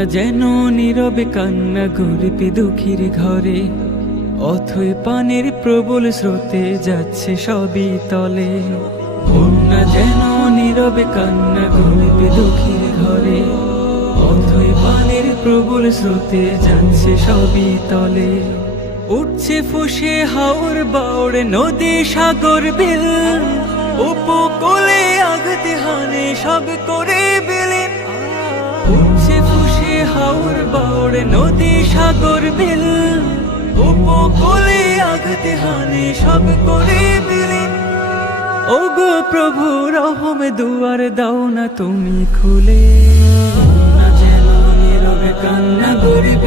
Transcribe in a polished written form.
বন্যা যেন নীরবে কান্না গরিব দুঃখীর ঘরে, অথই পানির প্রবল স্রোতে যাচ্ছে সবই তলে। বন্যা যেন নীরবে কান্না গরিব দুঃখীর ঘরে, অথই পানির প্রবল স্রোতে যাচ্ছে সবই তলে। উঠছে ফুসে হাওর বাওড় নদী সাগর বিল, উপকূলে আঘাত হানে সব করে বিলীন। উঠছে ফুসে হাওর বাওড় নদী সাগর বিল, উপকূলে আঘাত হানে সব করে বিলীন। ওগো প্রভু রহম দুয়ার দাও না তুমি খুলে, যেন নীরবে কান্না গরিব